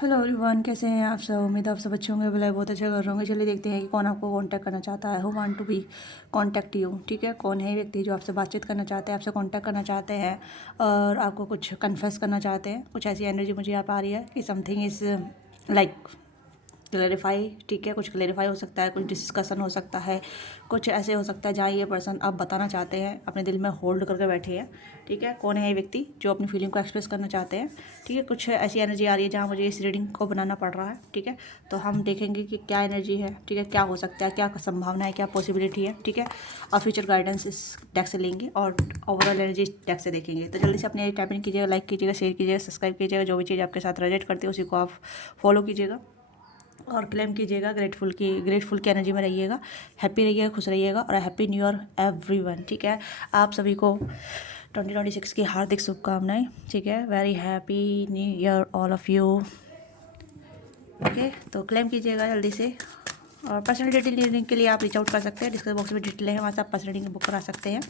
Hello everyone, कैसे हैं आप सब। उम्मीद है आप सब अच्छे होंगे, भले बहुत अच्छे कर रहे होंगे। चलिए देखते हैं कि कौन आपको कांटेक्ट करना चाहता है। Who want to be contact you. ठीक है, कौन है व्यक्ति जो आपसे बातचीत करना चाहते हैं, आपसे कांटेक्ट करना चाहते हैं और आपको कुछ कन्फेस करना चाहते हैं। कुछ ऐसी एनर्जी मुझे यहाँ पे आ रही है कि समथिंग इज़ लाइक क्लेरिफाई। ठीक है, कुछ क्लेरिफाई हो सकता है, कुछ डिस्कशन हो सकता है, कुछ ऐसे हो सकता है जहाँ ये पर्सन अब बताना चाहते हैं, अपने दिल में होल्ड करके बैठे हैं। ठीक है, कौन है ये व्यक्ति जो अपनी फीलिंग को एक्सप्रेस करना चाहते हैं। ठीक है, कुछ ऐसी एनर्जी आ रही है जहाँ मुझे इस रीडिंग को बनाना पड़ रहा है। ठीक है, तो हम देखेंगे कि क्या एनर्जी है। ठीक है, क्या हो सकता है, क्या संभावना है, क्या पॉसिबिलिटी है। ठीक है, और फ्यूचर गाइडेंस इस डेक से लेंगे और ओवरऑल एनर्जी इस डेक से देखेंगे। तो जल्दी से अपने टाइपिंग कीजिएगा, लाइक कीजिएगा, शेयर कीजिएगा, सब्सक्राइब कीजिएगा। जो भी चीज़ आपके साथ रिलेट करती है उसी को आप फॉलो कीजिएगा और क्लेम कीजिएगा। ग्रेटफुल की एनर्जी में रहिएगा, हैप्पी रहिएगा, खुश रहिएगा और हैप्पी न्यू ईयर एवरीवन। ठीक है, आप सभी को 2026 की हार्दिक शुभकामनाएं। ठीक है, very happy new year all of you. Okay, तो क्लेम कीजिएगा जल्दी से। और पर्सनल डिटेल रीडिंग के लिए आप रीच आउट कर सकते हैं, डिस्क्रिप्शन बॉक्स में डिटेल है, वहाँ से आप पर्सनल रीडिंग बुक करा सकते हैं।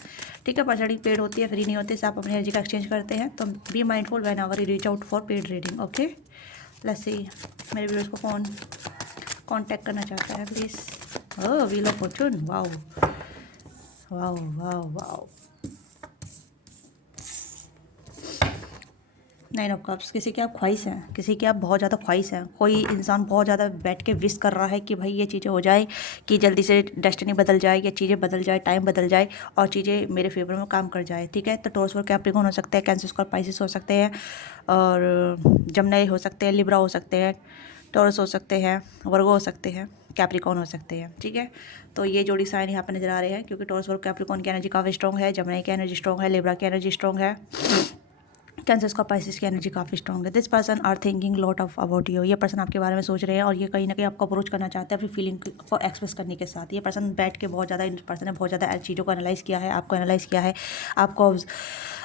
ठीक है, पर्सनल रीडिंग पेड होती है, फ्री नहीं होती है। आप अपनी एनर्जी का एक्सचेंज करते हैं, तो be mindful when ever you reach out for paid reading. Okay, let's see मेरे व्यूअर्स को कौन कांटेक्ट करना चाहता है please. Oh, wheel of Fortune. Wow wow wow wow. 9 of cups. किसी की आप ख्वाहिश हैं, किसी की आप बहुत ज़्यादा ख्वाहिश हैं। कोई इंसान बहुत ज़्यादा बैठ के विश कर रहा है कि भाई ये चीज़ें हो जाए, कि जल्दी से डेस्टिनी बदल जाए, या चीज़ें बदल जाए, टाइम बदल जाए और चीज़ें मेरे फेवर में काम कर जाए। ठीक है, तो टॉरस और कैप्रिकॉर्न हो सकते हैं, कैंसर और स्पाइसिस हो सकते हैं, और जमनाई हो सकते हैं, लिब्रा हो सकते हैं, टॉरस हो सकते हैं, वर्गो हो सकते हैं, कैप्रिकॉर्न हो सकते हैं। ठीक है, तो ये जोड़ी साइन यहाँ पे नजर आ रहे हैं, क्योंकि टॉरस और कैप्रिकॉर्न की एनर्जी काफ़ी स्ट्रॉग है, जमनाई की एनर्जी स्ट्रॉग है, लिब्रा की एनर्जी स्ट्रॉग है, कैंसर का पाइसिस की एनर्जी काफ़ी स्ट्रॉग है। This person are thinking lot of about you. ये पर्सन आपके बारे में सोच रहे हैं और ये कहीं ना कहीं आपको अप्रोच करना चाहते हैं अपनी फीलिंग को एक्सप्रेस करने के साथ। ये पर्सन बैठ के बहुत ज़्यादा, पर्सन ने बहुत ज़्यादा चीज़ों को एनालाइज़ किया है, आपको एनालाइज़ किया है, आपको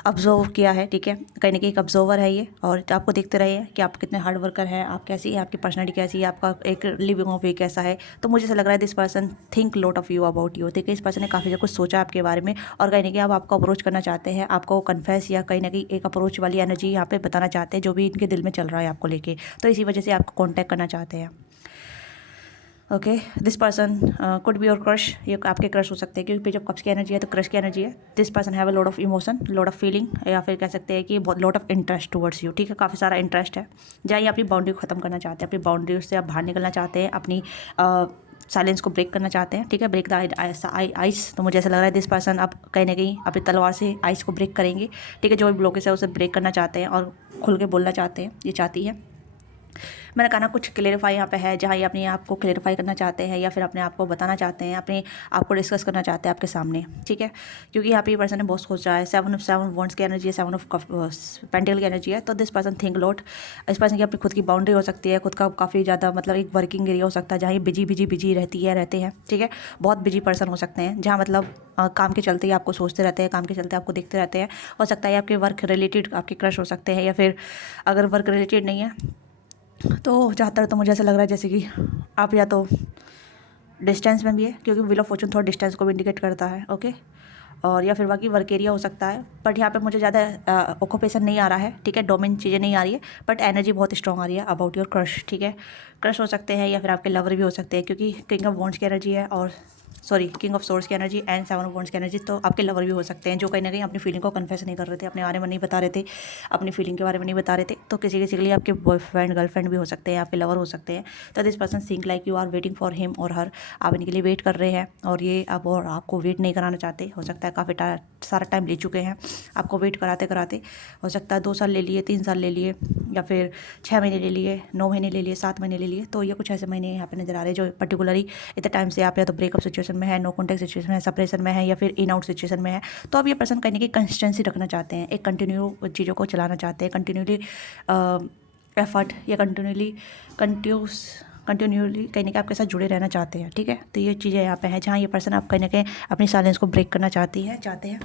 ऑब्जर्व किया है। ठीक है, कहीं ना कहीं एक ऑब्जर्वर है ये, और आपको देखते रहे हैं कि आप कितने हार्ड वर्कर हैं, आप कैसी हैं, आपकी पर्सनैलिटी कैसी है, आपका एक लिविंग ऑफ वे कैसा है। तो मुझे ऐसा लग रहा है this person think lot of you about you. ठीक है, इस पर्सन ने काफ़ी ज़्यादा कुछ सोचा आपके बारे में और कहीं ना कहीं अब आपको अप्रोच करना चाहते हैं, आपको कन्फेस या कहीं ना कहीं एक अप्रोच वाली एनर्जी यहाँ पे बताना चाहते हैं, जो भी इनके दिल में चल रहा है आपको लेके। तो इसी वजह से आपको कॉन्टैक्ट करना चाहते हैं। Okay, this person could be your crush. ये आपके क्रश हो सकते हैं, क्योंकि पेज ऑफ कप्स की एनर्जी है तो क्रश की एनर्जी है। This person have a lot of emotion, lot of feeling, या फिर कह सकते हैं कि बहुत lot of interest towards you. ठीक है, काफ़ी सारा इंटरेस्ट है, जहाँ ये अपनी बाउंड्री को ख़त्म करना चाहते हैं, अपनी बाउंड्री से आप बाहर निकलना चाहते हैं, अपनी साइलेंस को ब्रेक करना चाहते हैं। ठीक है, ब्रेक द आइस। तो मुझे ऐसा लग रहा है दिस पर्सन अब कहीं ना कहीं अपनी तलवार से आइस को ब्रेक करेंगे। ठीक है, जो भी ब्लॉकेज है उसे ब्रेक करना चाहते हैं और खुल के बोलना चाहते हैं, ये चाहती है। मैंने कहा ना, कुछ क्लेरिफाई यहाँ पे है, जहाँ ये अपने आप को क्लेरिफाई करना चाहते हैं या फिर अपने आप को बताना चाहते हैं, अपने आप को डिस्कस करना चाहते हैं आपके सामने। ठीक है, क्योंकि यहाँ पे ये पर्सन ने बहुत सोचा है। 7 वॉन्ड्स की एनर्जी है, 7 पेंटिकल की एनर्जी है। तो दिस पर्सन थिंक लॉट। इस पर्सन की अपनी खुद की बाउंड्री हो सकती है, खुद का काफ़ी ज़्यादा मतलब एक वर्किंग एरिया हो सकता है, जहाँ ये बिजी रहते हैं। ठीक है, बहुत बिजी पर्सन हो सकते हैं, जहाँ मतलब काम के चलते ही आपको सोचते रहते हैं, काम के चलते आपको देखते रहते हैं। हो सकता है आपके वर्क रिलेटेड आपके क्रश हो सकते हैं, या फिर अगर वर्क रिलेटेड नहीं है तो ज़्यादातर तो मुझे ऐसा लग रहा है जैसे कि आप या तो डिस्टेंस में भी है, क्योंकि व्हील ऑफ फॉर्चून थोड़ा डिस्टेंस को भी इंडिकेट करता है। ओके, और या फिर बाकी वर्क एरिया हो सकता है, बट यहाँ पे मुझे ज़्यादा ऑक्यूपेशन नहीं आ रहा है। ठीक है, डोमेन चीज़ें नहीं आ रही है, बट एनर्जी बहुत स्ट्रॉन्ग आ रही है अबाउट योर क्रश। ठीक है, क्रश हो सकते हैं या फिर आपके लवर भी हो सकते हैं, क्योंकि किंग ऑफ वॉन्ड्स की एनर्जी है, और किंग ऑफ सोर्ड्स की एनर्जी एंड 7 ऑफ वॉन्ड्स की एनर्जी। तो आपके लवर भी हो सकते हैं, जो कहीं ना कहीं अपनी फीलिंग को कन्फेस नहीं कर रहे थे, अपने बारे में नहीं बता रहे थे, अपनी फीलिंग के बारे में नहीं बता रहे थे। तो किसी किसी के लिए आपके बॉयफ्रेंड गर्लफ्रेंड भी हो सकते हैं, आपके लवर हो सकते हैं। तो this person think like you are waiting for him और हर। आप इनके लिए वेट कर रहे हैं और ये अब और आपको वेट नहीं कराना चाहते। हो सकता है काफ़ी सारा टाइम ले चुके हैं आपको वेट कराते कराते। हो सकता है 2 साल ले लिए, 3 साल ले लिए, या फिर 6 महीने ले लिए, 9 महीने ले लिए, 7 महीने ले लिए। तो ये कुछ ऐसे महीने यहाँ पे नजर आ रहे हैं जो पर्टिकुलरली इतने टाइम से आप या तो ब्रेकअप सिचुएशन में है, नो कॉन्टैक्ट सिचुएशन में है, सेपरेशन में है, या फिर इन आउट सिचुएशन में है। तो अब ये पर्सन कहीं ना कहीं कंसिस्टेंसी रखना चाहते हैं, एक कंटिन्यू चीज़ों को चलाना चाहते हैं, कंटिन्यूली एफर्ट या कंटिन्यूली कहीं ना कहीं आपके साथ जुड़े रहना चाहते हैं। ठीक है, तो ये चीज़ें यहाँ पे हैं जहाँ ये पर्सन आप कहीं ना कहीं अपनी साइलेंस को ब्रेक करना चाहते हैं,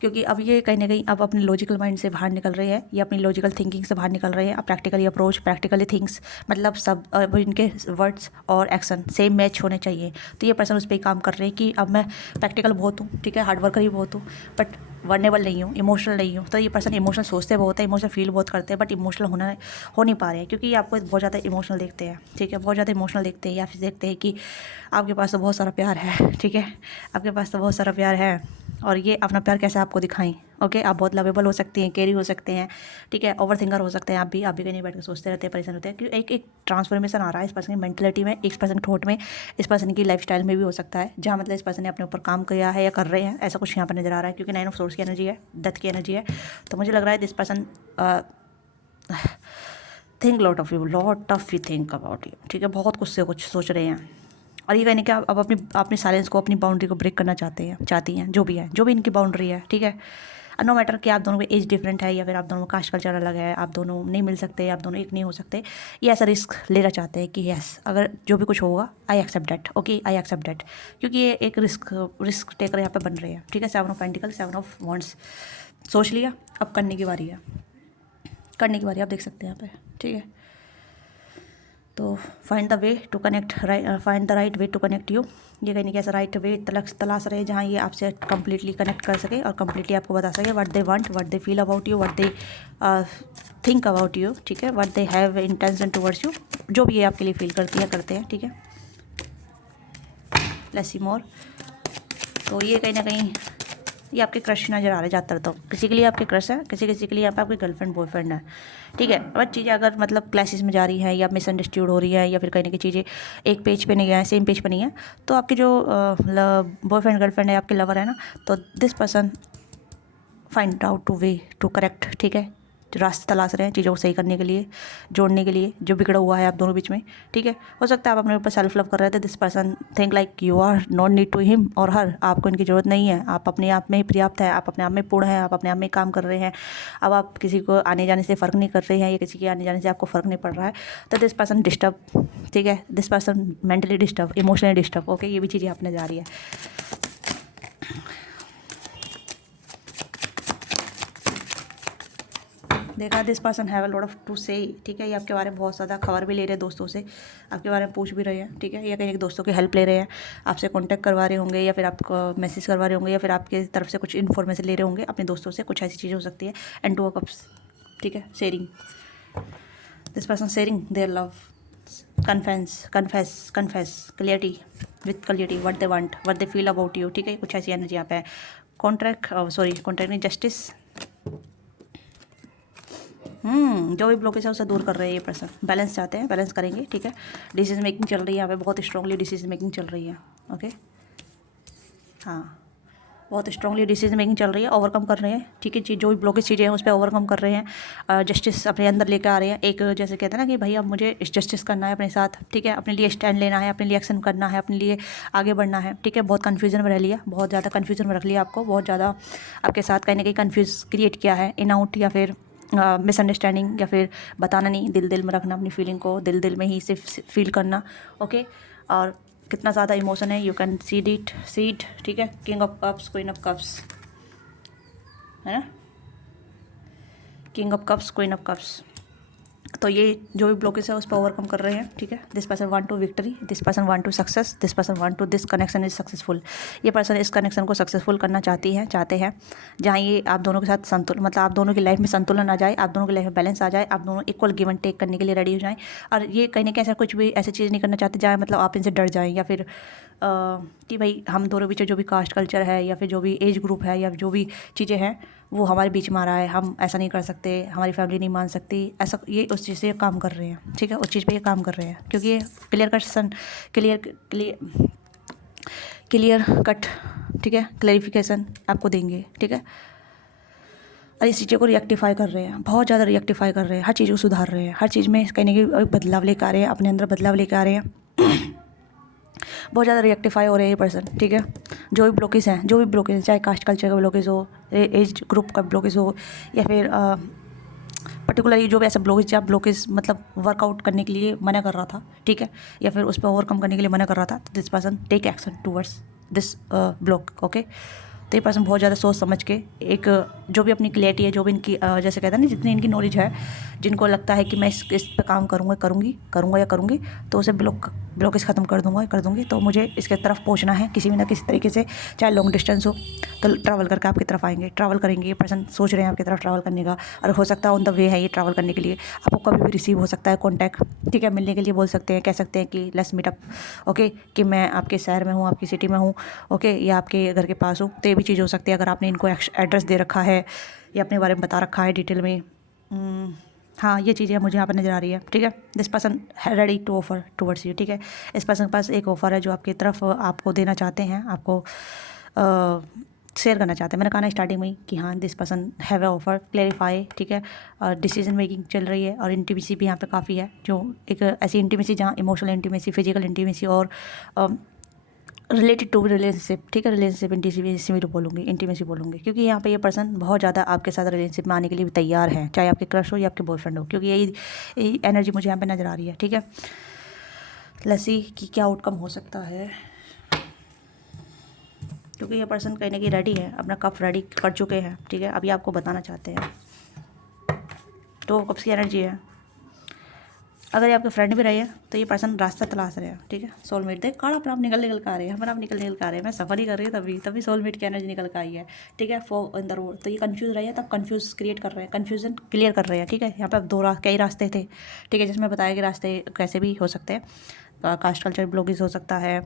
क्योंकि अब ये कहीं ना कहीं अब अपने लॉजिकल माइंड से बाहर निकल रहे हैं, ये अपनी लॉजिकल थिंकिंग से बाहर निकल रहे हैं। अब प्रैक्टिकली अप्रोच, प्रैक्टिकली थिंग्स, मतलब सब अब इनके वर्ड्स और एक्शन सेम मैच होने चाहिए। तो ये पर्सन उस पर काम कर रहे हैं कि अब मैं प्रैक्टिकल बहुत हूँ, ठीक है, हार्ड वर्कर ही बहुत हूँ, बट वर्नेबल नहीं हूँ, इमोशनल नहीं हूँ। तो ये पर्सन इमोशनल सोचते बहुत है, इमोशनल फील बहुत करते हैं, बट इमोशनल हो नहीं पा रहे हैं, क्योंकि ये आपको बहुत ज़्यादा इमोशनल देखते हैं, ठीक है, बहुत ज़्यादा इमोशनल देखते हैं, या फिर देखते हैं कि आपके पास तो बहुत सारा प्यार है, ठीक है, आपके पास तो बहुत सारा प्यार है, और ये अपना प्यार कैसे आपको दिखाएं। ओके, आप बहुत लवेबल हो सकती हैं, केयरिंग हो सकते हैं, ठीक है, ओवर थिंकर हो सकते हैं, आप भी कहीं बैठ कर सोचते रहते हैं, परेशान होते हैं, क्योंकि एक ट्रांसफॉर्मेशन आ रहा है इस पर्सन की मेंटलिटी में, इस पर्सन थॉट में, इस पर्सन की लाइफस्टाइल में भी हो सकता है, जहाँ मतलब इस पर्सन ने अपने ऊपर काम किया है या कर रहे हैं, ऐसा कुछ यहाँ पर नजर आ रहा है, क्योंकि 9 ऑफ सोर्स की एनर्जी है, डेथ की एनर्जी है। तो मुझे लग रहा है this person think lot of you think about you, ठीक है, बहुत कुछ से कुछ सोच रहे हैं, और ये कहने कि अब अपनी साइलेंस को, अपनी बाउंड्री को ब्रेक करना चाहती हैं, जो भी इनकी बाउंड्री है, ठीक है। नो मैटर कि आप दोनों में एज डिफरेंट है, या फिर आप दोनों में कास्ट कल्चर अलग है, आप दोनों नहीं मिल सकते, आप दोनों एक नहीं हो सकते, ये ऐसा रिस्क लेना चाहते हैं कि यस, अगर जो भी कुछ होगा I accept that, okay, I accept that, क्योंकि ये एक रिस्क टेकर यहाँ पे बन रहे हैं, ठीक है। 7 ऑफ पेंटिकल, 7 ऑफ वॉन्ड्स, सोच लिया, अब करने की बारी है, आप देख सकते हैं यहाँ पे, ठीक है। तो find the way to connect, find the right way to connect you, ये कहने की ऐसा राइट वे तलाश रहे जहाँ ये आपसे कम्प्लीटली कनेक्ट कर सके और कम्प्लीटली आपको बता सके what they want, what they feel about you, what they think about you, ठीक है, what they have intention towards you, जो भी ये आपके लिए फील करती है, करते हैं, ठीक है। लेट्स सी मोर। तो ये कहीं ना कहीं ये आपके क्रश नज़र आ रहे ज़्यादातर, तो किसी के लिए आपके क्रश है, किसी के लिए यहाँ पे आपके गर्लफ्रेंड बॉयफ्रेंड है, ठीक है। बट चीज़ें अगर मतलब क्लासेस में जा रही हैं या मिसअंडरस्टूड हो रही है, या फिर कहीं ना कहीं चीज़ें एक पेज पे नहीं है, सेम पेज पे नहीं है, तो आपके जो बॉयफ्रेंड गर्लफ्रेंड है, आपके लवर है ना, तो this person find out to way to correct, ठीक है, रास्ते तलाश रहे हैं चीज़ों को सही करने के लिए, जोड़ने के लिए, जो बिगड़ा हुआ है आप दोनों बीच में, ठीक है। हो सकता है आप अपने ऊपर सेल्फ लव कर रहे थे, this person think like you are not need to him और हर, आपको इनकी ज़रूरत नहीं है, आप अपने आप में ही पर्याप्त है, आप अपने आप में पूर्ण है, आप अपने आप में काम कर रहे हैं, अब आप किसी को आने जाने से फ़र्क नहीं कर रहे हैं, या किसी के आने जाने से आपको फ़र्क नहीं पड़ रहा है, तो दिस पर्सन डिस्टर्ब, ठीक है, this person mentally disturb, emotionally disturb, okay, ये भी चीज़ें आपने जा रही है। देखा, this person have a lot of to say, ठीक है, ये आपके बारे में बहुत ज़्यादा खबर भी ले रहे हैं दोस्तों से, आपके बारे में पूछ भी रहे हैं, ठीक है, या कहीं दोस्तों की हेल्प ले रहे हैं, आपसे कांटेक्ट करवा रहे होंगे, या फिर आपको मैसेज करवा रहे होंगे, या फिर आपके तरफ से कुछ इन्फॉर्मेशन ले रहे होंगे अपने दोस्तों से, कुछ ऐसी चीज़ें हो सकती है। एंड 2 ऑफ कप्स, ठीक है, sharing, this person sharing their love, confess clarity, with clarity, what they want, what they feel about you, ठीक है, कुछ ऐसी एनर्जी यहाँ पे है। कॉन्ट्रैक्ट नहीं, जस्टिस, जो भी ब्लॉकेज है उसे दूर कर रहे हैं ये पर्सन, बैलेंस चाहते हैं, बैलेंस करेंगे, ठीक है। डिसीजन मेकिंग चल रही है यहाँ पे, बहुत स्ट्रांगली डिसीजन मेकिंग चल रही है, ओके, हाँ, बहुत स्ट्रांगली डिसीजन मेकिंग चल रही है, ओवरकम कर रहे हैं, ठीक है, जो भी ब्लॉकेज चीज़ें हैं उस पर ओवरकम कर रहे हैं, जस्टिस अपने अंदर लेकर आ रहे हैं, एक जैसे कहते हैं ना कि भाई अब मुझे जस्टिस करना है अपने साथ, ठीक है, अपने लिए स्टैंड लेना है, अपने लिए एक्शन करना है, अपने लिए आगे बढ़ना है, ठीक है। बहुत कन्फ्यूजन में रह लिया, बहुत ज़्यादा कन्फ्यूजन में रख लिया आपको, बहुत ज़्यादा आपके साथ कहीं ना कहीं कन्फ्यूज क्रिएट किया है, इन आउट, या फिर मिसअंडरस्टैंडिंग, या फिर बताना नहीं, दिल में रखना अपनी फीलिंग को, दिल में ही सिर्फ फील करना, ओके। और कितना ज़्यादा इमोशन है, यू कैन सीड, ठीक है, king of cups, queen of cups, है ना, king of cups, queen of cups, तो ये जो भी ब्लॉकेज है उस पर ओवरकम कर रहे हैं, ठीक है। This person want to victory, this person want to success, this person want to, this connection is successful, ये पर्सन इस कनेक्शन को सक्सेसफुल करना चाहते हैं, जहाँ ये आप दोनों के साथ संतुलन, मतलब आप दोनों की लाइफ में संतुलन आ जाए, आप दोनों की लाइफ में बैलेंस आ जाए, आप दोनों इक्वल गिव एंड टेक करने के लिए रेडी हो जाएं, और ये कहीं ना कहीं ऐसा कुछ भी ऐसी चीज़ नहीं करना चाहते जहाँ मतलब आप इनसे डर जाएँ, या फिर कि भाई हम दोनों बीच जो भी कास्ट कल्चर है, या फिर जो भी एज ग्रुप है, या जो भी चीज़ें हैं वो हमारे बीच में आ रहा है, हम ऐसा नहीं कर सकते, हमारी फैमिली नहीं मान सकती, ऐसा, ये उस चीज़ से काम कर रहे हैं, ठीक है, उस चीज़ पे ये काम कर रहे हैं, क्योंकि ये क्लियर कट, ठीक है, क्लैरिफिकेशन आपको देंगे, ठीक है। और इस चीज़ों को रिएक्टिफाई कर रहे हैं, बहुत ज़्यादा रिएक्टिफाई कर रहे हैं, हर चीज़ को सुधार रहे हैं, हर चीज़ में कहीं ना कहीं बदलाव लेकर आ रहे हैं, अपने अंदर बदलाव लेकर आ रहे हैं, बहुत ज़्यादा रिएक्टिफाई हो रहे हैं ये पर्सन, ठीक है। जो भी ब्लॉकेज चाहे कास्ट कल्चर का ब्लॉकेज हो, एज ग्रुप का ब्लॉकेज हो, या फिर पर्टिकुलरली जो भी ऐसा ब्लॉकेज मतलब वर्कआउट करने के लिए मना कर रहा था, ठीक है, या फिर उस पर ओवरकम करने के लिए मना कर रहा था, तो this person take action towards this block, okay. तो ये पर्सन बहुत ज़्यादा सोच समझ के एक जो भी अपनी क्लियरिटी है, जो भी इनकी जैसे कहते हैं ना, जितनी इनकी नॉलेज है, जिनको लगता है कि मैं इस पे काम करूँगा या करूँगी, तो उसे ब्लॉकेज ख़त्म कर दूँगी। तो मुझे इसके तरफ पहुँचना है किसी भी ना किसी तरीके से, चाहे लॉन्ग डिस्टेंस हो, तो ट्रैवल करके आपकी तरफ आएंगे, ट्रैवल करेंगे। ये पर्सन सोच रहे हैं आपकी तरफ ट्रैवल करने का, और हो सकता है ऑन द वे है ये ट्रैवल करने के लिए। आपको कभी भी रिसीव हो सकता है कॉन्टैक्ट, ठीक है, मिलने के लिए बोल सकते हैं, कह सकते हैं कि लेट्स मीट अप, ओके, कि मैं आपके शहर में हूँ, आपकी सिटी में हूँ, ओके, या आपके घर के पास हूँ। तो ये भी चीज़ हो सकती है अगर आपने इनको एड्रेस दे रखा है या अपने बारे में बता रखा है डिटेल में। हाँ, ये चीज़ें मुझे यहाँ पर नज़र आ रही है, ठीक है। दिस पर्सन है ready to offer towards you, ठीक है। इस पर्सन के पास एक ऑफ़र है जो आपकी तरफ आपको देना चाहते हैं, आपको शेयर करना चाहते हैं। मैंने कहा ना स्टार्टिंग में ही कि हाँ, this person have a offer, clarify, ठीक है। और डिसीजन मेकिंग चल रही है, और इंटीमेसी भी यहाँ पे काफ़ी है, जो एक ऐसी इंटीमेसी जहाँ इमोशनल इंटीमेसी, फिजिकल इंटीमेसी और रिलेटेड टू रिलेशनशिप, ठीक है। रिलेशनशिप इंटीमेसी में इंटीमेसी बोलूँगी, क्योंकि यहाँ पे ये पर्सन बहुत ज़्यादा आपके साथ रिलेशनशिप में आने के लिए भी तैयार है, चाहे आपके क्रश हो या आपके बॉयफ्रेंड हो, क्योंकि यही एनर्जी मुझे यहाँ पे नज़र आ रही है, ठीक है। लेट्स सी कि क्या आउटकम हो सकता है, क्योंकि ये पर्सन कहीं ना कहीं रेडी है, अपना कप रेडी कर चुके हैं, ठीक है। अभी आपको बताना चाहते हैं। तो कप्स की एनर्जी है। अगर ये आपके फ्रेंड भी रहे हैं तो ये पर्सन रास्ता तलाश रहे हैं, ठीक है। सोलमेट देख कार्ड अपना आप निकल कर आ रहे हैं, अपना आप निकल कर आ रहे हैं। मैं सफ़र ही कर रही हूँ तभी सोलमेट की एनर्जी निकल कर आई है, ठीक है। फॉर इन द रोड, तो ये कंफ्यूज रहे हैं, तब कंफ्यूज क्रिएट कर रहे हैं, कन्फ्यूजन क्लियर कर रहे हैं, ठीक है। यहाँ पे अब कई रास्ते थे, ठीक है, जिसमें बताया कि रास्ते कैसे भी हो सकते हैं। कास्ट कल्चर ब्लॉकेज हो सकता है,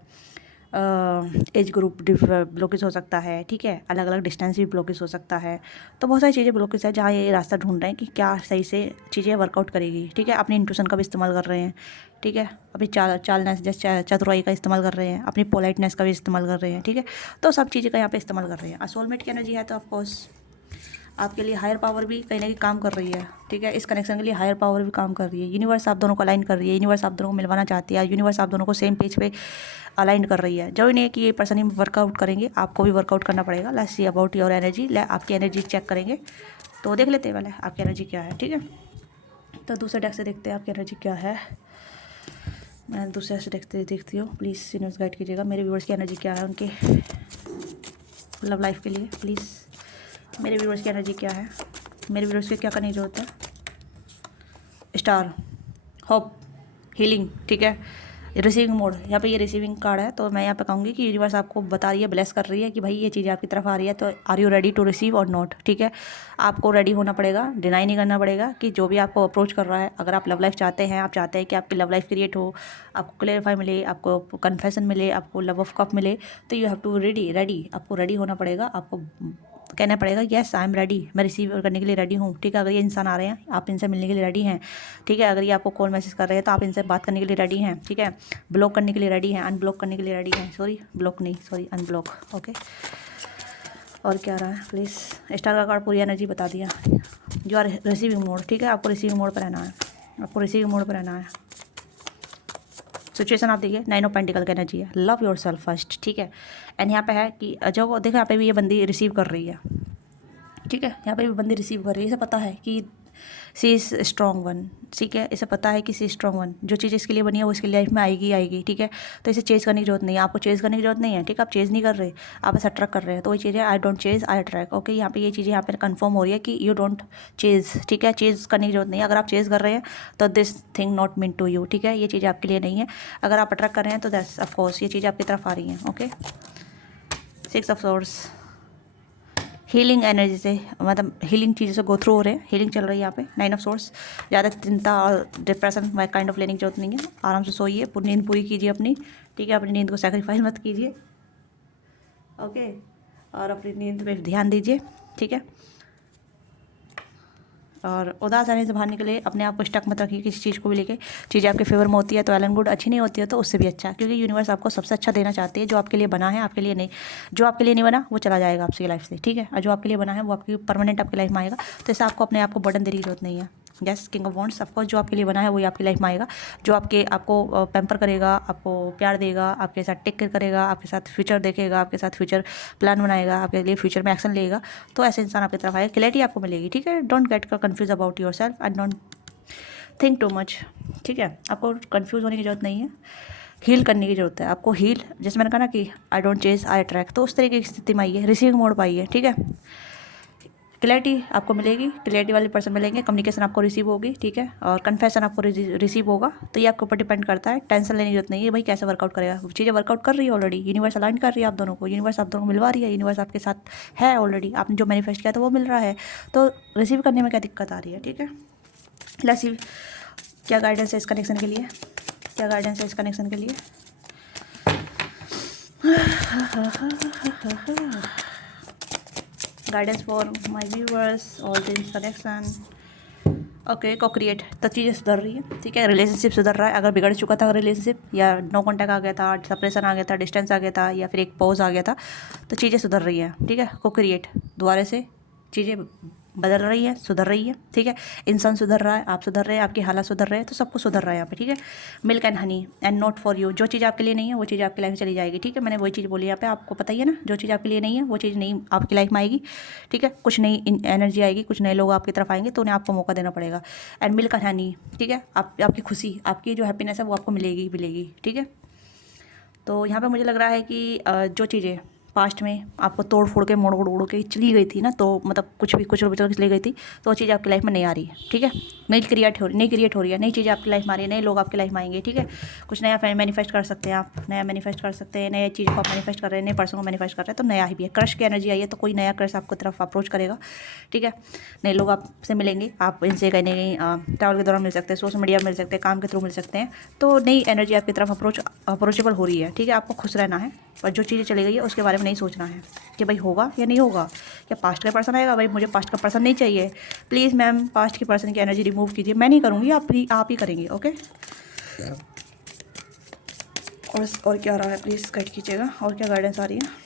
एज ग्रुप ब्लॉकेज हो सकता है, ठीक है। अलग अलग डिस्टेंस भी ब्लॉकेज हो सकता है। तो बहुत सारी चीज़ें ब्लॉकेज है जहाँ ये रास्ता ढूंढ रहे हैं कि क्या सही से चीज़ें वर्कआउट करेगी, ठीक है। अपनी इंट्यूशन का भी इस्तेमाल कर रहे हैं, ठीक है। अपनी चालनेस जैसे चतुराई का इस्तेमाल कर रहे हैं, अपनी पोलाइटनेस का भी इस्तेमाल कर रहे हैं, ठीक है। तो सब चीज़ें का यहाँ पे इस्तेमाल कर रहे हैं। सोलमेट की एनर्जी है तो ऑफकोर्स आपके लिए हायर पावर भी कहीं ना कहीं काम कर रही है, ठीक है। इस कनेक्शन के लिए हायर पावर भी काम कर रही है। यूनिवर्स आप दोनों को अलाइन कर रही है, यूनिवर्स आप दोनों को मिलवाना चाहती है, यूनिवर्स आप दोनों को सेम पेज पे अलाइन कर रही है। जो नहीं है कि ये पर्सन ही वर्कआउट करेंगे, आपको भी वर्कआउट करना पड़ेगा। Let's see about your energy. आपकी एनर्जी चेक करेंगे, तो देख लेते हैं पहले आपकी एनर्जी क्या है, ठीक है। तो दूसरे डेक से देखते हैं आपकी एनर्जी क्या है। मैं दूसरे से देखती हूँ, प्लीज़ यूनिवर्स गाइड कीजिएगा मेरे व्यूअर्स की एनर्जी क्या है, उनके लव लाइफ के लिए। प्लीज़ मेरे व्यूअर्स की एनर्जी क्या है, मेरे व्यूअर्स के क्या करने की ज़रूरत है। स्टार, होप, हीलिंग, ठीक है। रिसीविंग मोड, यहाँ पे ये रिसीविंग कार्ड है, तो मैं यहाँ पे कहूँगी कि यूनिवर्स आपको बता रही है, ब्लेस कर रही है कि भाई ये चीज़ें आपकी तरफ आ रही है, तो are you ready to receive और नॉट, ठीक है। आपको रेडी होना पड़ेगा, डिनाई नहीं करना पड़ेगा कि जो भी आपको अप्रोच कर रहा है। अगर आप लव लाइफ चाहते हैं, आप चाहते हैं कि आपकी लव लाइफ क्रिएट हो, आपको क्लेरिफाई मिले, आपको कन्फेशन मिले, आपको लव ऑफ कप मिले, तो यू हैव टू रेडी आपको रेडी होना पड़ेगा। आपको कहना पड़ेगा येस आई एम रेडी, मैं रिसीव करने के लिए रेडी हूँ, ठीक है। अगर ये इंसान आ रहे हैं, आप इनसे मिलने के लिए रेडी हैं, ठीक है। अगर ये आपको कॉल मैसेज कर रहे हैं तो आप इनसे बात करने के लिए रेडी हैं, ठीक है। ब्लॉक करने के लिए रेडी हैं, अनब्लॉक करने के लिए रेडी हैं, अनब्लॉक, ओके। और क्या रहा है, प्लीज़ स्टार का कार्ड पूरी एनर्जी बता दिया। यू आर रिसीविंग मोड, ठीक है। आपको रिसीविंग मोड पर रहना है, आपको रिसीविंग मोड पर रहना है। सिचुएशन आप देखिए, 9 ऑफ पेंटिकल की एनर्जी है, लव योर सेल्फ फर्स्ट, ठीक है। एंड यहाँ पे है कि जो देखो यहाँ पे भी ये बंदी रिसीव कर रही है, ठीक है। यहाँ पे भी बंदी रिसीव कर रही है, इसे पता है कि सी इज़ स्ट्रॉन्ग वन, ठीक है। इसे पता है कि सी स्ट्रॉन्ग वन, जो चीज़ इसके लिए बनी है वो इसकी लाइफ में आएगी, ठीक है। तो इसे चेज़ करने की जरूरत नहीं है, आपको चेज़ करने की जरूरत नहीं है, ठीक है। आप चेज़ नहीं कर रहे, आप बस अट्रैक्ट कर रहे हैं। तो वही चीज़ है, I don't Chase I attract, okay. यहाँ पे ये चीज़ें यहाँ पे कंफर्म हो रही है कि यू डोंट चेज़, ठीक है। चेज़ करने की जरूरत नहीं है। अगर आप चेज़ कर रहे हैं तो this thing not mean to you, ठीक है। ये चीज़ आपके लिए नहीं है। अगर आप अट्रैक्ट कर रहे हैं तो दैट्स ऑफकोर्स ये चीज़ आपकी तरफ आ रही है, okay. 6 of swords, healing energy से, मतलब हीलिंग चीज़ों से गो थ्रू हो रहे हैं, हीलिंग चल रही है यहाँ पे। 9 ऑफ सोर्स, ज़्यादा चिंता और डिप्रेशन काइंड ऑफ लेने की जरूरत नहीं है। आराम से सोइए, नींद पूरी कीजिए अपनी, ठीक है। अपनी नींद को सेक्रीफाइस मत कीजिए, ओके। और अपनी नींद पे ध्यान दीजिए, ठीक है। और उदास रहने से बाहर निकले, अपने आप को स्टक मत रखिए किसी चीज़ को भी लेके। चीज़ें आपके फेवर में होती है तो वेल एंड गुड, अच्छी नहीं होती है तो उससे भी अच्छा, क्योंकि यूनिवर्स आपको सबसे अच्छा देना चाहती है। जो आपके लिए बना है आपके लिए नहीं, जो आपके लिए नहीं बना वो चला जाएगा आपकी लाइफ से, ठीक है। और जो आपके लिए बना है वो आपकी परमानेंट आपकी लाइफ में आएगा। तो इससे आपको अपने आप को बर्डन देने की जरूरत नहीं है। Yes, king of wands, of course जो आपके लिए बना है वही आपकी लाइफ में आएगा। जो आपको पैम्पर करेगा, आपको प्यार देगा, आपके साथ टेक केयर करेगा, आपके साथ फ्यूचर देखेगा, आपके साथ फ्यूचर प्लान बनाएगा, आपके लिए फ्यूचर में एक्शन लेगा, तो ऐसे इंसान आपकी तरफ आएगा। क्लैरिटी आपको मिलेगी, ठीक है। Don't get confuse about your self and don't think too much, ठीक है। आपको कन्फ्यूज़ होने की ज़रूरत नहीं है। हील करने की ज़रूरत है आपको। हील, जैसे मैंने कहा ना कि I don't chase I attract, तो उस तरीके की स्थिति में आइए, रिसीविंग मोड पर आइए, ठीक है। क्लैरिटी आपको मिलेगी, क्लैरिटी वाले पर्सन मिलेंगे, कम्युनिकेशन आपको रिसीव होगी, ठीक है, और कन्फेशन आपको रिसीव होगा। तो ये आपके ऊपर डिपेंड करता है, टेंशन लेने की जरूरत नहीं है भाई कैसे वर्कआउट करेगा। चीज़ें वर्कआउट कर रही है ऑलरेडी, यूनिवर्स अलाइन कर रही है आप दोनों को, यूनिवर्स आप दोनों को मिलवा रही है, यूनिवर्स आपके साथ है ऑलरेडी, आपने जो मैनिफेस्ट किया था वो मिल रहा है। तो रिसीव करने में क्या दिक्कत आ रही है, ठीक है। लेट्स सी क्या गाइडेंस है इस कनेक्शन के लिए, क्या गाइडेंस है इस कनेक्शन के लिए। Guidance for my viewers, all things connection. Okay, को क्रिएट, तो चीज़ें सुधर रही है, ठीक है। रिलेशनशिप सुधर रहा है, अगर बिगड़ चुका था रिलेशनशिप या नो कॉन्टैक्ट आ गया था, सेपरेशन आ गया था, डिस्टेंस आ गया था, या फिर एक पॉज आ गया था, तो चीज़ें सुधर रही हैं, ठीक है। को क्रिएट दोबारा से चीज़ें बदल रही है, सुधर रही है, ठीक है। इंसान सुधर रहा है, आप सुधर रहे हैं, आपकी हालत सुधर रहे हैं, तो सब कुछ सुधर रहा है यहाँ पे, ठीक है। Milk and honey and not for you, जो चीज़ आपके लिए नहीं है वो चीज़ आपकी लाइफ में चली जाएगी, ठीक है। मैंने वही चीज़ बोली यहाँ पे, आपको पता ही है ना, जो चीज़ आपके लिए नहीं है वो चीज़ नहीं आपकी लाइफ में आएगी, ठीक है। कुछ नई एनर्जी आएगी, कुछ नए लोग आपकी तरफ आएंगे, तो उन्हें आपको मौका देना पड़ेगा। एंड मिल्क एंड हनी, ठीक है, आपकी खुशी, आपकी जो हैप्पीनेस है वो आपको मिलेगी मिलेगी, ठीक है। तो यहाँ पे मुझे लग रहा है कि जो चीज़ें पास्ट में आपको तोड़ फोड़ के मोड़ उड़ के चली गई थी ना, तो मतलब कुछ भी कुछ रुपये चली गई थी, तो वो चीज़ आपकी लाइफ में नहीं आ रही है, ठीक है। नई क्रिएट हो रही है, नई चीज़ें आपकी लाइफ में आ रही है, नए लोग आपकी लाइफ में आएंगे, ठीक है। कुछ नया मैनिफेस्ट कर सकते हैं आप, नया मैनिफेस्ट कर सकते हैं, नए चीज़ को आप मैनिफेस्ट कर रहे हैं, नए पर्सन को मैनिफेस्ट कर रहे हैं, तो नया ही भी है। क्रश की एनर्जी आई है, तो कोई नया क्रश आपको तरफ अप्रोच करेगा, ठीक है। नए लोग आपसे मिलेंगे, आप इनसे कहीं ना कहीं ट्रैवल के दौरान मिल सकते हैं, सोशल मीडिया मिल सकते हैं, काम के थ्रू मिल सकते हैं, तो नई एनर्जी आपकी तरफ अप्रोचेबल हो रही है, ठीक है। आपको खुश रहना है, और जो चीज़ें चली गई है उसके बारे में नहीं सोचना है कि भाई होगा या नहीं होगा, क्या पास्ट का पर्सन आएगा, भाई मुझे पास्ट का पर्सन नहीं चाहिए, प्लीज़ मैम पास्ट की पर्सन की एनर्जी रिमूव कीजिए। मैं नहीं करूँगी, आप ही करेंगे, ओके। और क्या आ रहा है प्लीज़ गाइड कीजिएगा, और क्या गाइडेंस आ रही है।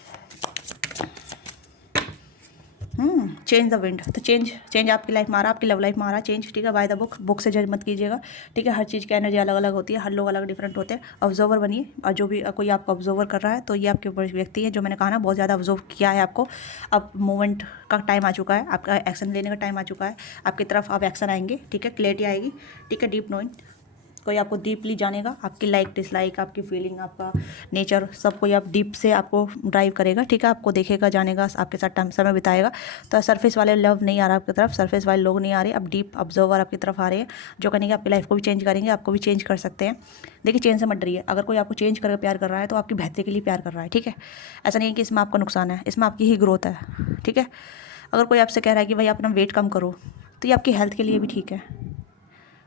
चेंज द विंड, तो चेंज आपकी लाइफ में आ रहा है, आपकी लव लाइफ में आ रहा है चेंज, ठीक है। बाय द बुक से जज मत कीजिएगा, ठीक है। हर चीज़ की एनर्जी अलग अलग होती है, हर लोग अलग डिफरेंट होते हैं। ऑब्जर्वर बनिए, और जो भी कोई आपको ऑब्जर्वर कर रहा है, तो ये आपके ऊपर व्यक्ति है, जो मैंने कहा ना बहुत ज़्यादा ऑब्जर्व किया है आपको। अब मूवमेंट का टाइम आ चुका है, आपका एक्शन लेने का टाइम आ चुका है, आपकी तरफ अब एक्शन आएंगे, ठीक है। क्लैरिटी आएगी, ठीक है। डीप नोइंग, कोई आपको डीपली जानेगा, आपकी लाइक डिसलाइक, आपकी फीलिंग, आपका नेचर, सब कोई आप डीप से आपको ड्राइव करेगा, ठीक है। आपको देखेगा, जानेगा, आपके साथ टाइम समय बिताएगा। तो सरफेस वाले लव नहीं आ रहा आपकी तरफ, सरफेस वाले लोग नहीं आ रहे, अब डीप ऑब्जर्वर आपकी तरफ आ रहे हैं, जो करेंगे आपकी लाइफ को भी चेंज करेंगे, आपको भी चेंज कर सकते हैं। देखिए, चेंज से मत डरिए, अगर कोई आपको चेंज करके प्यार कर रहा है तो आपकी बेहतरी के लिए प्यार कर रहा है, ठीक है। ऐसा नहीं है कि इसमें आपका नुकसान है, इसमें आपकी ही ग्रोथ है, ठीक है। अगर कोई आपसे कह रहा है कि भाई अपना वेट कम करो, तो ये आपकी हेल्थ के लिए भी ठीक है,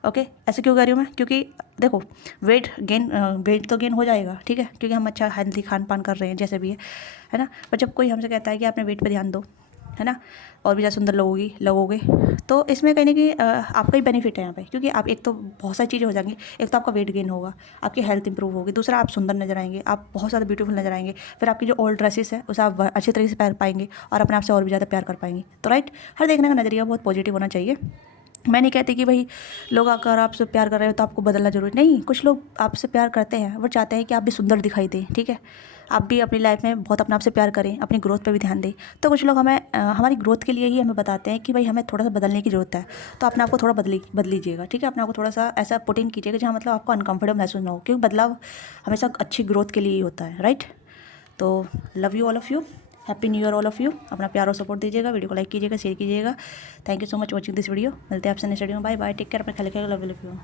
ओके। ऐसे क्यों कह रही हूँ मैं, क्योंकि देखो वेट तो गेन हो जाएगा, ठीक है, क्योंकि हम अच्छा हेल्दी खान पान कर रहे हैं, जैसे भी है ना। पर जब कोई हमसे कहता है कि आपने वेट पे ध्यान दो, है ना, और भी ज़्यादा सुंदर लगोगे, तो इसमें कहीं ना कहीं आपका ही बेनिफिट है यहाँ पे, क्योंकि आप एक तो बहुत सारी चीज़ें हो जाएंगी, एक तो आपका वेट गेन होगा, आपकी हेल्थ इंप्रूव होगी, दूसरा आप सुंदर नजर आएंगे, आप बहुत ज़्यादा ब्यूटीफुल नजर आएंगे, फिर आपकी जो ओल्ड ड्रेसेस है उसे आप अच्छे तरीके से पहन पाएंगे, और अपने आप से और भी ज़्यादा प्यार कर पाएंगे। तो राइट, हर देखने का नज़रिया बहुत पॉजिटिव होना चाहिए। मैं नहीं कहती कि भाई लोग अगर आपसे प्यार कर रहे हो तो आपको बदलना जरूरी नहीं, कुछ लोग आपसे प्यार करते हैं, वो चाहते हैं कि आप भी सुंदर दिखाई दें, ठीक है। आप भी अपनी लाइफ में बहुत अपने आप से प्यार करें, अपनी ग्रोथ पे भी ध्यान दें। तो कुछ लोग हमें हमारी ग्रोथ के लिए ही हमें बताते हैं कि भाई हमें थोड़ा सा बदलने की ज़रूरत है, तो अपने आप को थोड़ा बदलीजिएगा, ठीक है। अपने आप को थोड़ा सा ऐसा पुट इन कीजिएगा जहाँ मतलब आपको अनकंफर्टेबल महसूस ना हो, क्योंकि बदलाव हमेशा अच्छी ग्रोथ के लिए ही होता है, राइट। तो love you all of you, happy new year all of you. अपना प्यार और सपोर्ट दीजिएगा, वीडियो को लाइक कीजिएगा, शेयर कीजिएगा। Thank you so much watching this video. मिलते हैं आपसे नेक्स्ट वीडियो में, बाय बाय, टेक केयर, अपने ख्याल रखिएगा, लव यू।